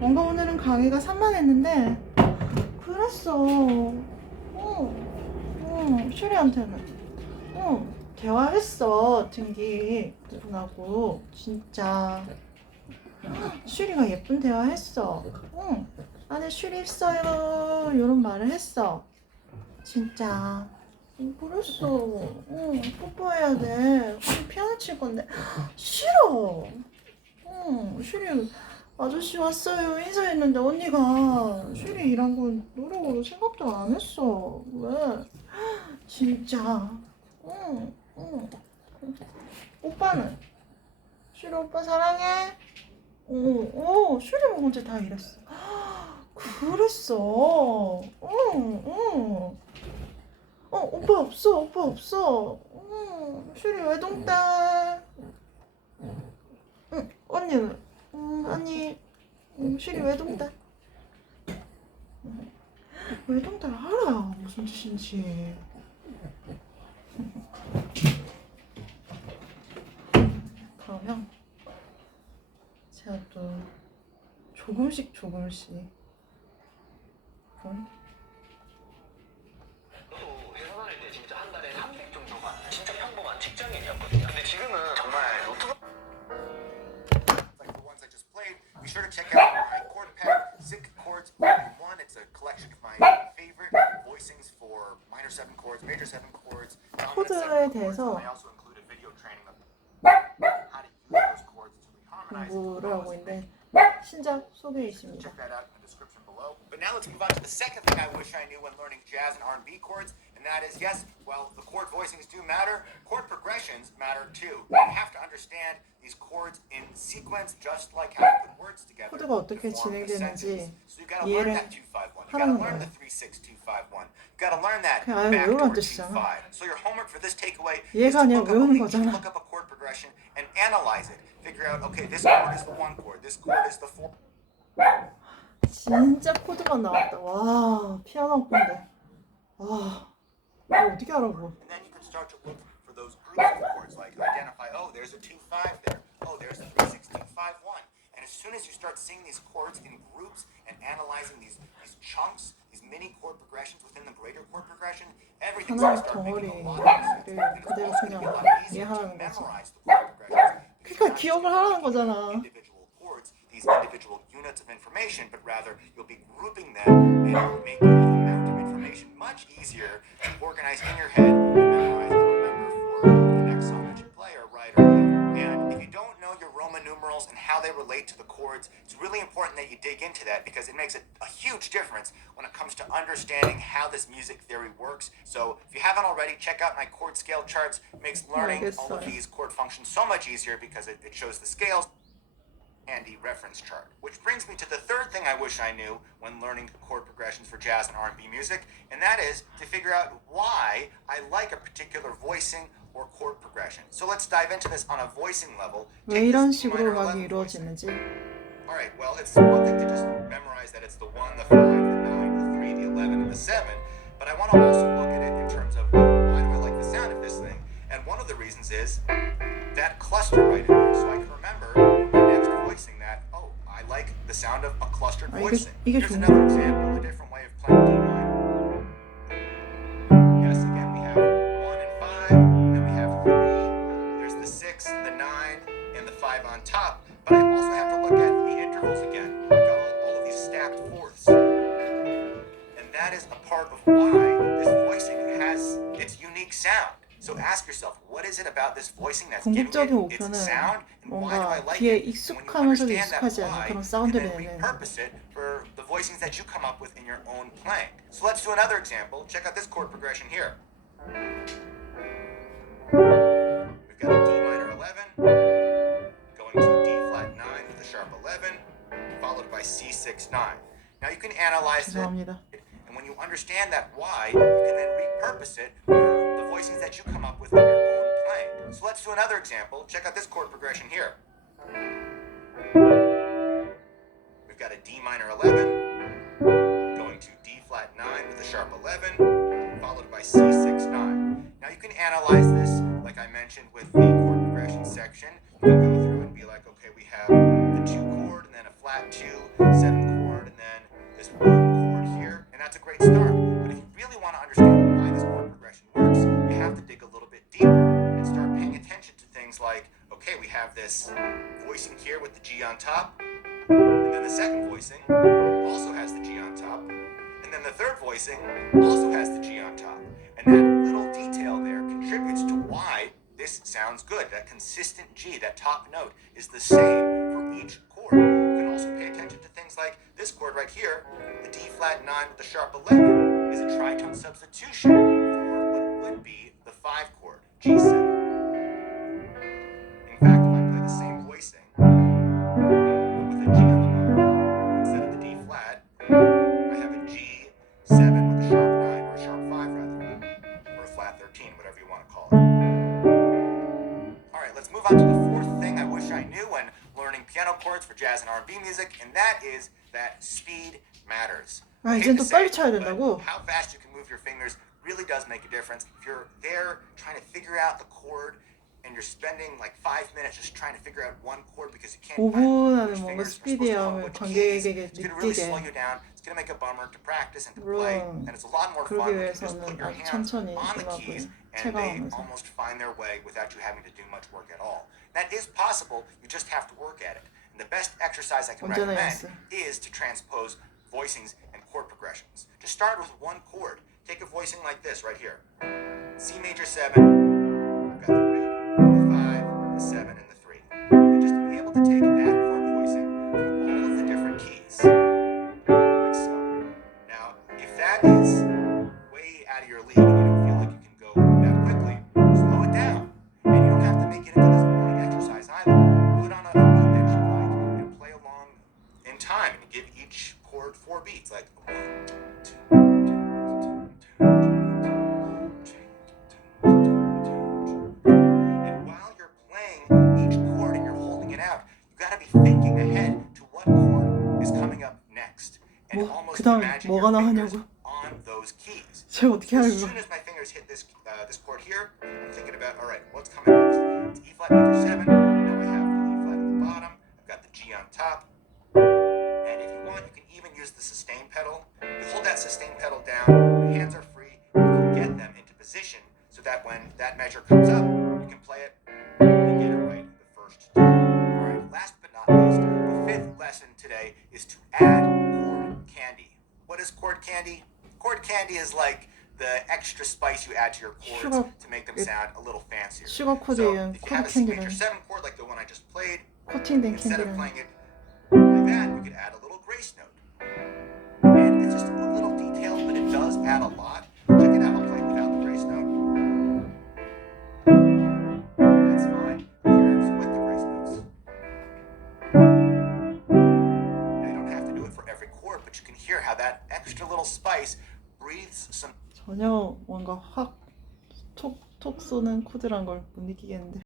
오늘은 강의가 산만했는데 그랬어. 슈리한테는 대화했어. 등기 그분하고 진짜 슈리가 예쁜 대화했어. 안에 슈리 있어요 이런 말을 했어. 진짜 그랬어. 뽀뽀해야 돼. 피아노 칠 건데 싫어. 슈리 아저씨 왔어요 인사했는데 언니가 슈리 일한 건 노력으로 생각도 안 했어. 왜? 진짜. 오빠는? 슈리 오빠 사랑해? 슈리 언제 다 이랬어. 그랬어. 오빠 없어. 슈리 외동딸. 언니는? 언니, 슈리 외동딸. 외동딸 알아. 무슨 뜻인지. 그러면 제가 또 조금씩 저도 회사 다닐 때 진짜 한 달에 300 정도가 진짜 평범한 직장인이었거든요. 근데 지금은 정말 노트북 like the ones I just played, be sure to check out my chord pack, Zik Chords Volume 1. It's a collection of my favorite voicings for minor 7 chords, major 7 chords, dominant 7 코드에 chords. 대해서 I also include a video training of how to use those chords to reharmonize and 공부를 하고 compose. 있는데 신작 소개해 있습니다. Check that out in the description below. But now let's move on to the second thing I wish I knew when learning jazz and R&B chords, and that is, yes, well, the chord voicings do matter. Chord progressions matter too. You have to understand these chords in sequence, just like how to put words together. 코드가 어떻게 to form a 진행되는지 sentence. So you gotta learn 이해를 that 251. You 하라는 gotta learn 거예요. the 36251. You gotta learn that 그냥 아예 backdoor 외우란 뜻이잖아. 25. So your homework for this takeaway is 이해가 to 아니라 look up 외우는 a 거잖아. chord progression and analyze it. Figure out, okay, this chord is the 1 chord, this chord is the 4. 진짜 코드가 나왔다. 와, 피아노 건데. 와, 이거 어떻게 알아보? And then you can start to look for those groups of chords, like identify, oh, there's a 2-5 there. Oh, there's a 3-6-2-5-1. And as soon as you start seeing these chords in groups and analyzing these chunks, these mini chord progressions within the greater chord progression, everything's going to 하나의 start making a lot of sense. 덩어리를 And it's 그대로 also going to be a 그냥 lot easier to 이해하는 거지. memorize the chord progressions. 그러니까 기억을 하라는 거잖아. Individual chords, these individual units of information, but rather you'll be grouping them and it'll make the amount of information much easier to organize in your head and memorize and remember for the next song that you play or write or whatever. And if you don't know your Roman numerals and how they relate to the chords, it's really important that you dig into that because it makes a huge difference when it comes to understanding how this music theory works. So if you haven't already, check out my chord scale charts. It makes learning all of these chord functions so much easier because it shows the scales. Handy reference chart. Which brings me to the third thing I wish I knew when learning chord progressions for jazz and R&B music, and that is to figure out why I like a particular voicing or chord progression. So let's dive into this on a voicing level. 왜 이런 식으로 음악이 이루어지는지. All right, well, it's one thing to just memorize that it's the 1, the 5, the 9, the 3, the 11, and the 7, but I want to also look at it in terms of why do I like the sound of this thing? And one of the reasons is that cluster right in there. So I can remember my next voicing that, oh, I like the sound of a clustered voicing. Here's another example, a different way of playing D minor. Yes, again, we have 1 and 5, and then we have 3. There's the 6, the 9, and the 5 on top. But I also have to look at the intervals again. We've got all of these stacked fourths. And that is a part of why this voicing has its unique sound. So ask yourself, what is it about this voicing that's giving 궁극적인 it its 목표는 sound, and why do I 뭔가 like 귀에 it? And when you 익숙하면서도 understand that 익숙하지 않은 why, 그런 you can 사운드를 then 내는. repurpose it for the voicings that you come up with in your own playing. So let's do another example. Check out this chord progression here. We've got a D minor 11, going to D flat 9 with a sharp 11, followed by C6 9. Now you can analyze it, 죄송합니다. and when you understand that why, you can then repurpose it for the voicings that you come up with in your own playing. So let's do another example. Check out this chord progression here. We've got a D minor 11, going to D flat 9 with a sharp 11, followed by C6 9. Now you can analyze this, like I mentioned with the chord progression section. You can go through and be like, okay, we have the 2 chord, G on top. And then the second voicing also has the G on top. And then the third voicing also has the G on top. And that little detail there contributes to why this sounds good. That consistent G, that top note, is the same for each chord. You can also pay attention to things like this chord right here, the D flat 9 with the sharp 11, is a tritone substitution for what would be the 5 chord, G7. In fact, if I play the same voicing, but with a G on the bottom instead of the D flat, I have a G7 with a sharp 9, or a sharp 5 rather, or a flat 13, whatever you want to call it. Alright, let's move on to the fourth thing I wish I knew when learning piano chords for jazz and R&B music, and that is that speed matters. 아, I hate 이젠 to 또 say 빨리 it, 쳐야 but 된다고? how fast you can move your fingers really does make a difference. If you're there trying to figure out the chord and you're spending like 5 minutes just trying to figure out one chord because you can't 5분 find 안에 which 뭔가 fingers are supposed to hold 스피디함을 which keys, 관객에게 it's going to really slow 느끼게 you down. It's going to make a bummer to practice and to play, 물론 and it's a lot more 그러기 fun when you just 위해서는 put your 아주 hands 천천히 on the keys 음악을 and they 체감하면서 almost find their way without you having to do much work at all. That is possible, you just have to work at it. And the best exercise I can 언제나 recommend 연습. is to transpose voicings and chord progressions. Just start with one chord. Take a voicing like this right here. C major 7, I've got the root, the 5, the 7, and the 3. And just be able to take that chord voicing through all of the different keys. Like so. Now, if that is way out of your league and you don't feel like you can go that quickly, slow it down. And you don't have to make it into this boring exercise either. Put on a beat that you like and play along in time and give each chord 4 beats, like 1, 2, 2. And while you're playing each chord and you're holding it out, you gotta be thinking ahead to what chord is coming up next. And 뭐, almost 그 다음에 imagine 뭐가 your fingers 나가냐고? on those keys. 제가 어떻게 So 하는 as 거야? soon as my fingers hit this chord here, I'm thinking about, all right, what's coming next? It's E flat major 7. Now I have the E flat at the bottom. I've got the G on top. And if you want, you can even use the sustain pedal. You hold that sustain pedal down, your hands are free, you can get them into position so that when that measure comes up, you can play it and get it right the first time. Alright, last but not least, the fifth lesson today is to add chord candy. What is chord candy? Chord candy is like the extra spice you add to your chords 슈가- to make them sound a little fancier. 슈가 코드에 So 의한 if you 코드 have a C major 캔디는 7 chord like the one I just played, 코팅된 instead of 캔디는 playing it like that, you could add a little grace note. And it's just a little detail, but it does add a lot. Check it out, I'll play it without the grace note. That's fine. Here's with the grace notes. Now you don't have to do it for every chord, but you can hear how that extra little spice breathes some 전혀 뭔가 확 톡 쏘는 코드란 걸 못 느끼겠는데